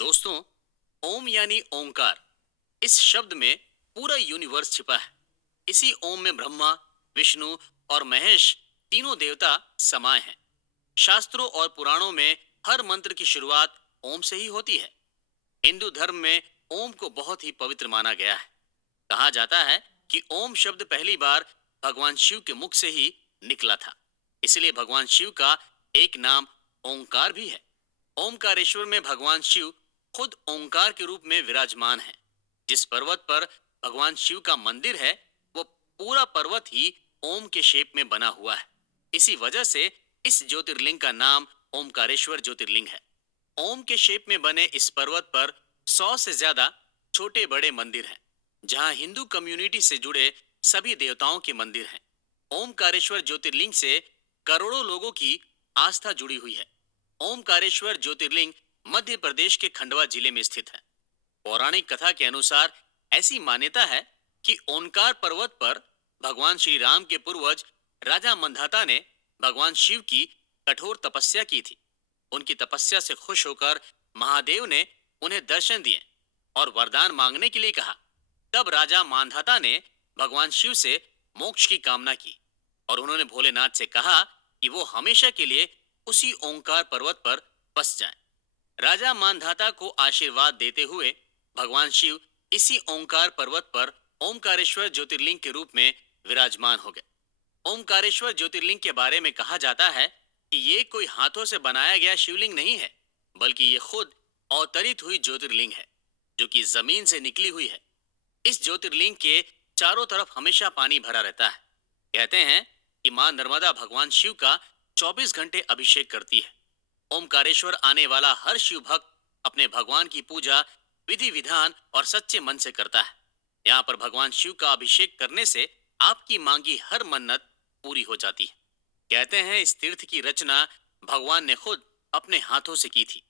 दोस्तों, ओम यानी ओंकार। इस शब्द में पूरा यूनिवर्स छिपा है। इसी ओम में ब्रह्मा, विष्णु और महेश तीनों देवता समाये हैं। शास्त्रों और पुराणों में हर मंत्र की शुरुआत ओम से ही होती है। हिंदू धर्म में ओम को बहुत ही पवित्र माना गया है। कहा जाता है कि ओम शब्द पहली बार भगवान शिव के मुख से ही निकला था। इसलिए भगवान शिव का एक नाम ओंकार भी है। ओमकारेश्वर में भगवान शिव खुद ओंकार के रूप में विराजमान है। जिस पर्वत पर भगवान शिव का मंदिर है, वो पूरा पर्वत ही ओम के शेप में बना हुआ है। इसी वजह से इस ज्योतिर्लिंग का नाम ओमकारेश्वर ज्योतिर्लिंग है। ओम के शेप में बने इस पर्वत पर 100 से ज्यादा छोटे बड़े मंदिर हैं, जहां हिंदू कम्युनिटी से जुड़े सभी देवताओं के मंदिर हैं। ओमकारेश्वर ज्योतिर्लिंग से करोड़ों लोगों की आस्था जुड़ी हुई है। ओमकारेश्वर ज्योतिर्लिंग मध्य प्रदेश के खंडवा जिले में स्थित है। पौराणिक कथा के अनुसार ऐसी मान्यता है कि ओंकार पर्वत पर भगवान श्री राम के पूर्वज राजा मंधाता ने भगवान शिव की कठोर तपस्या की थी। उनकी तपस्या से खुश होकर महादेव ने उन्हें दर्शन दिए और वरदान मांगने के लिए कहा। तब राजा मांधाता ने भगवान शिव से मोक्ष की कामना की और उन्होंने भोलेनाथ से कहा कि वो हमेशा के लिए उसी ओंकार पर्वत पर बस जाएं। राजा मानधाता को आशीर्वाद देते हुए भगवान शिव इसी ओंकार पर्वत पर ओमकारेश्वर ज्योतिर्लिंग के रूप में विराजमान हो गए। ओमकारेश्वर ज्योतिर्लिंग के बारे में कहा जाता है कि ये कोई हाथों से बनाया गया शिवलिंग नहीं है, बल्कि ये खुद अवतरित हुई ज्योतिर्लिंग है, जो कि जमीन से निकली हुई है। इस ज्योतिर्लिंग के चारों तरफ हमेशा पानी भरा रहता है। कहते हैं कि मां नर्मदा भगवान शिव का 24 घंटे अभिषेक करती है। ओमकारेश्वर आने वाला हर शिव भक्त अपने भगवान की पूजा विधि विधान और सच्चे मन से करता है। यहाँ पर भगवान शिव का अभिषेक करने से आपकी मांगी हर मन्नत पूरी हो जाती है। कहते हैं इस तीर्थ की रचना भगवान ने खुद अपने हाथों से की थी।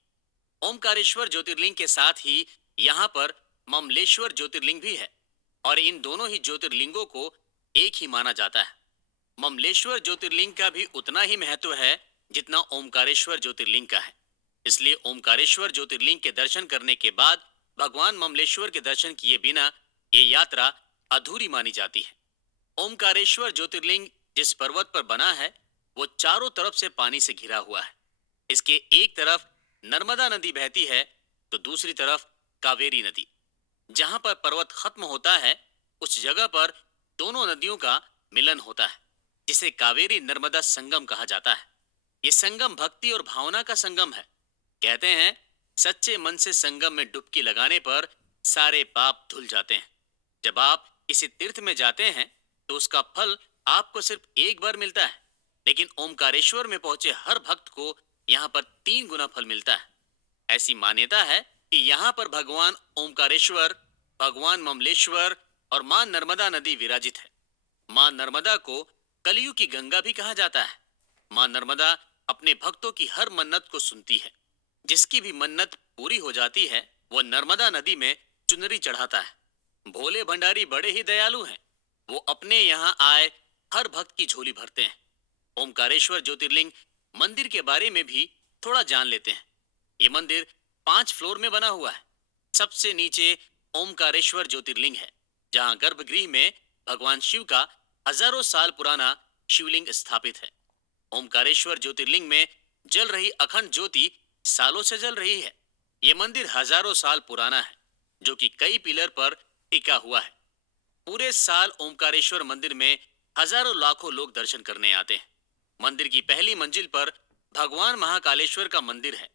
ओमकारेश्वर ज्योतिर्लिंग के साथ ही यहाँ पर ममलेश्वर ज्योतिर्लिंग भी है और इन दोनों ही ज्योतिर्लिंगों को एक ही माना जाता है। ममलेश्वर ज्योतिर्लिंग का भी उतना ही महत्व है जितना ओमकारेश्वर ज्योतिर्लिंग का है। इसलिए ओमकारेश्वर ज्योतिर्लिंग के दर्शन करने के बाद भगवान ममलेश्वर के दर्शन किए बिना ये यात्रा अधूरी मानी जाती है। ओमकारेश्वर ज्योतिर्लिंग जिस पर्वत पर बना है, वो चारों तरफ से पानी से घिरा हुआ है। इसके एक तरफ नर्मदा नदी बहती है, तो दूसरी तरफ कावेरी नदी। जहां पर पर्वत खत्म होता है, उस जगह पर दोनों नदियों का मिलन होता है, जिसे कावेरी नर्मदा संगम कहा जाता है। ये संगम भक्ति और भावना का संगम है। कहते हैं सच्चे मन से संगम में डुबकी लगाने पर सारे पाप धुल जाते हैं। जब आप किसी तीर्थ में जाते हैं, तो उसका फल आपको सिर्फ एक बार मिलता है, लेकिन ओमकारेश्वर में पहुंचे हर भक्त को यहाँ पर 3 गुना फल मिलता है। ऐसी मान्यता है कि यहाँ पर भगवान ओमकारेश्वर, भगवान ममलेश्वर और मां नर्मदा नदी विराजित है। मां नर्मदा को कलियुग की गंगा भी कहा जाता है। मां नर्मदा अपने भक्तों की हर मन्नत को सुनती है। जिसकी भी मन्नत पूरी हो जाती है, वह नर्मदा नदी में चुनरी चढ़ाता है। भोले भंडारी बड़े ही दयालु हैं। वो अपने यहाँ आए हर भक्त की झोली भरते हैं। ओमकारेश्वर ज्योतिर्लिंग मंदिर के बारे में भी थोड़ा जान लेते हैं। ये मंदिर 5 फ्लोर में बना हुआ है। सबसे नीचे ओमकारेश्वर ज्योतिर्लिंग है, जहाँ गर्भगृह में भगवान शिव का हजारों साल पुराना शिवलिंग स्थापित है। ओमकारेश्वर ज्योतिर्लिंग में जल रही अखंड ज्योति सालों से जल रही है। ये मंदिर हजारों साल पुराना है, जो कि कई पिलर पर टिका हुआ है। पूरे साल ओमकारेश्वर मंदिर में हजारों लाखों लोग दर्शन करने आते हैं। मंदिर की पहली मंजिल पर भगवान महाकालेश्वर का मंदिर है।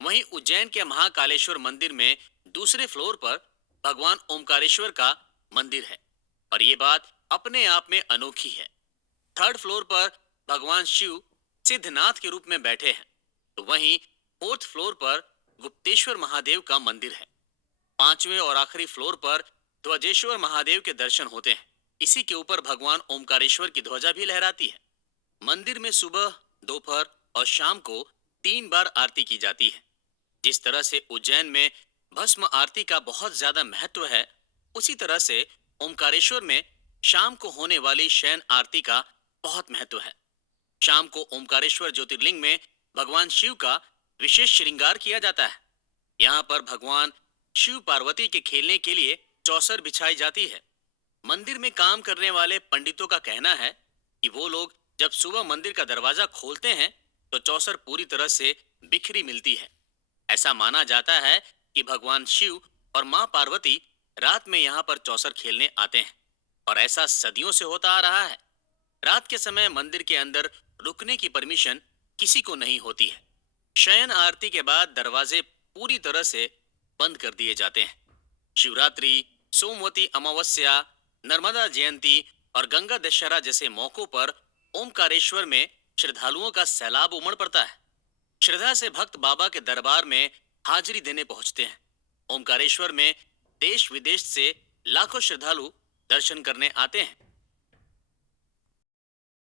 वहीं उज्जैन के महाकालेश्वर मंदिर में दूसरे फ्लोर पर भगवान ओमकारेश्वर का मंदिर है और ये बात अपने आप में अनोखी है। थर्ड फ्लोर पर भगवान शिव सिद्धनाथ के रूप में बैठे हैं, तो वहीं फोर्थ फ्लोर पर गुप्तेश्वर महादेव का मंदिर है। पांचवें और आखिरी फ्लोर पर ध्वजेश्वर महादेव के दर्शन होते हैं। इसी के ऊपर भगवान ओमकारेश्वर की ध्वजा भी लहराती है। मंदिर में सुबह, दोपहर और शाम को 3 बार आरती की जाती है। जिस तरह से उज्जैन में भस्म आरती का बहुत ज्यादा महत्व है, उसी तरह से ओमकारेश्वर में शाम को होने वाली शयन आरती का बहुत महत्व है। शाम को ओमकारेश्वर ज्योतिर्लिंग में भगवान शिव का विशेष श्रृंगार किया जाता है। यहाँ पर भगवान शिव पार्वती के खेलने के लिए चौसर बिछाई जाती है। मंदिर में काम करने वाले पंडितों का कहना है कि वो लोग जब सुबह मंदिर का दरवाजा खोलते हैं तो चौसर पूरी तरह से बिखरी मिलती है। ऐसा माना जाता है कि भगवान शिव और माँ पार्वती रात में यहाँ पर चौसर खेलने आते हैं और ऐसा सदियों से होता आ रहा है। रात के समय मंदिर के अंदर रुकने की परमिशन किसी को नहीं होती है। शयन आरती के बाद दरवाजे पूरी तरह से बंद कर दिए जाते हैं। शिवरात्रि, सोमवती अमावस्या, नर्मदा जयंती और गंगा दशहरा जैसे मौकों पर ओमकारेश्वर में श्रद्धालुओं का सैलाब उमड़ पड़ता है। श्रद्धा से भक्त बाबा के दरबार में हाजिरी देने पहुंचते हैं। ओमकारेश्वर में देश विदेश से लाखों श्रद्धालु दर्शन करने आते हैं।